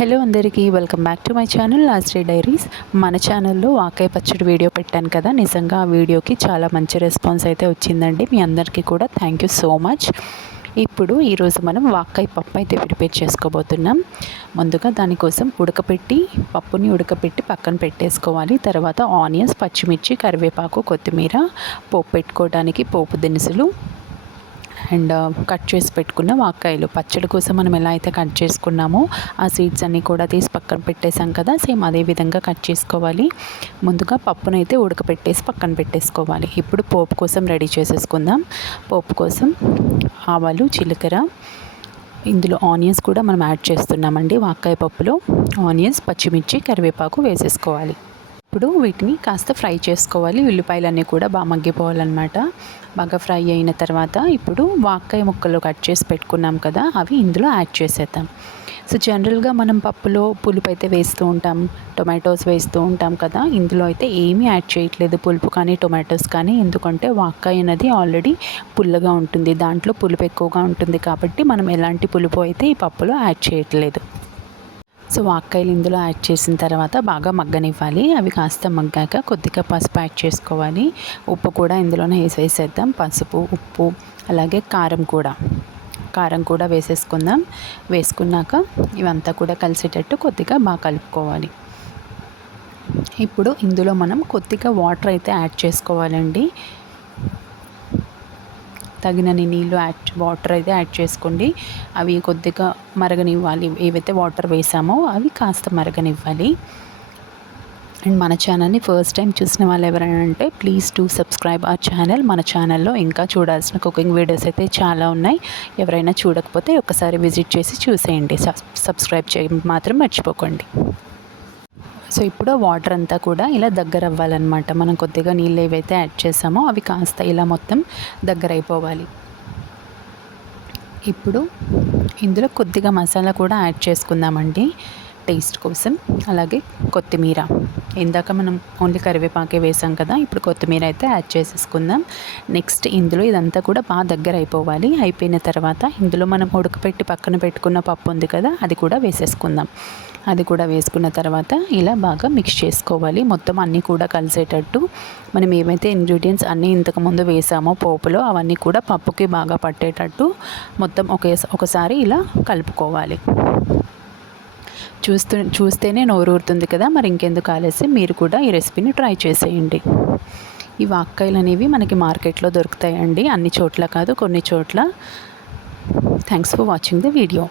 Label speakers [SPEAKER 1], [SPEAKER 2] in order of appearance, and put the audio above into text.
[SPEAKER 1] Hello అందరికీ welcome back to my channel last day diaries. మన ఛానల్లో వాకాయ పచ్చడి వీడియో పెట్టాను కదా నిజంగా ఆ వీడియోకి చాలా మంచి రెస్పాన్స్ అయితే వచ్చిందండి. మీ అందరికీ కూడా థ్యాంక్ యూ సో మచ్. ఇప్పుడు ఈరోజు మనం వాకాయ పప్పు అయితే ప్రిపేర్ చేసుకోబోతున్నాం. ముందుగా దానికోసం ఉడకపెట్టి పప్పుని ఉడకపెట్టి పక్కన పెట్టేసుకోవాలి. తర్వాత ఆనియన్స్ పచ్చిమిర్చి కరివేపాకు కొత్తిమీర పోపు పెట్టుకోవడానికి పోపు దినుసులు అండ్ కట్ చేసి పెట్టుకున్న వాక్కాయలు. పచ్చడి కోసం మనం ఎలా అయితే కట్ చేసుకున్నామో ఆ సీడ్స్ అన్నీ కూడా తీసి పక్కన పెట్టేసాం కదా సేమ్ అదే విధంగా కట్ చేసుకోవాలి. ముందుగా పప్పునైతే ఉడకపెట్టేసి పక్కన పెట్టేసుకోవాలి. ఇప్పుడు పోపు కోసం రెడీ చేసేసుకుందాం. పోపు కోసం ఆవాలు జీలకర్ర ఇందులో ఆనియన్స్ కూడా మనం యాడ్ చేస్తున్నామండి వాక్కాయ పప్పులో. ఆనియన్స్ పచ్చిమిర్చి కరివేపాకు వేసేసుకోవాలి. ఇప్పుడు వీటిని కాస్త ఫ్రై చేసుకోవాలి. ఉల్లిపాయలన్నీ కూడా బాగా మగ్గిపోవాలన్నమాట. బాగా ఫ్రై అయిన తర్వాత ఇప్పుడు వాక్కాయ ముక్కలు కట్ చేసి పెట్టుకున్నాం కదా అవి ఇందులో యాడ్ చేసేద్దాం. సో జనరల్గా మనం పప్పులో పులుపు అయితే వేస్తూ ఉంటాం టొమాటోస్ వేస్తూ ఉంటాం కదా ఇందులో అయితే ఏమీ యాడ్ చేయట్లేదు. పులుపు కానీ టొమాటోస్ కానీ ఎందుకంటే వాక్కాయ అనేది ఆల్రెడీ పుల్లగా ఉంటుంది. దాంట్లో పులుపు ఎక్కువగా ఉంటుంది కాబట్టి మనం ఎలాంటి పులుపు అయితే ఈ పప్పులో యాడ్ చేయట్లేదు. సో వాక్కాయలు ఇందులో యాడ్ చేసిన తర్వాత బాగా మగ్గనివ్వాలి. అవి కాస్త మగ్గాక కొద్దిగా పసుపు యాడ్ చేసుకోవాలి. ఉప్పు కూడా ఇందులోనే వేసేసేద్దాం. వేసేద్దాం పసుపు ఉప్పు అలాగే కారం కూడా. కారం కూడా వేసేసుకుందాం. వేసుకున్నాక ఇవంతా కూడా కలిసేటట్టు కొద్దిగా బాగా కలుపుకోవాలి. ఇప్పుడు ఇందులో మనం కొద్దిగా వాటర్ అయితే యాడ్ చేసుకోవాలండి. తగినన్ని నీళ్ళు యాడ్ వాటర్ అయితే యాడ్ చేసుకోండి. అవి కొద్దిగా మరగనివ్వాలి. ఏవైతే వాటర్ వేసామో అవి కాస్త మరగనివ్వాలి. అండ్ మన ఛానల్ని ఫస్ట్ టైం చూసిన వాళ్ళు ఎవరైనా అంటే ప్లీజ్ టు సబ్స్క్రైబ్ ఆ ఛానల్. మన ఛానల్లో ఇంకా చూడాల్సిన కుకింగ్ వీడియోస్ అయితే చాలా ఉన్నాయి. ఎవరైనా చూడకపోతే ఒకసారి విజిట్ చేసి చూసేయండి. సబ్స్క్రైబ్ చేయడం మాత్రం మర్చిపోకండి. సో ఇప్పుడు వాటర్ అంతా కూడా ఇలా దగ్గర అవ్వాలన్నమాట. మనం కొద్దిగా నీళ్ళు ఏవైతే యాడ్ చేసామో అవి కాస్త ఇలా మొత్తం దగ్గర అయిపోవాలి. ఇప్పుడు ఇందులో కొద్దిగా మసాలా కూడా యాడ్ చేసుకుందామండి. టేస్ట్ కోసం అలాగే కొత్తిమీర. ఇందాక మనం ఓన్లీ కరివేపాకే వేసాం కదా ఇప్పుడు కొత్తిమీర అయితే యాడ్ చేసేసుకుందాం. నెక్స్ట్ ఇందులో ఇదంతా కూడా బాగా దగ్గర అయిపోవాలి. అయిపోయిన తర్వాత ఇందులో మనం ఉడకపెట్టి పక్కన పెట్టుకున్న పప్పు ఉంది కదా అది కూడా వేసేసుకుందాం. అది కూడా వేసుకున్న తర్వాత ఇలా బాగా మిక్స్ చేసుకోవాలి. మొత్తం అన్నీ కూడా కలిసేటట్టు. మనం ఏమైతే ఇంగ్రీడియంట్స్ అన్నీ ఇంతకుముందు వేసామో పోపులో అవన్నీ కూడా పప్పుకి బాగా పట్టేటట్టు మొత్తం ఒకే ఒకసారి ఇలా కలుపుకోవాలి. చూస్తూ చూస్తేనే నోరూరుతుంది కదా మరి ఇంకెందుకు ఆలస్యం? మీరు కూడా ఈ రెసిపీని ట్రై చేసేయండి. ఈ వాక్కాయలు అనేవి మనకి మార్కెట్లో దొరుకుతాయండి అన్ని చోట్ల కాదు కొన్ని చోట్ల. Thanks for watching the video.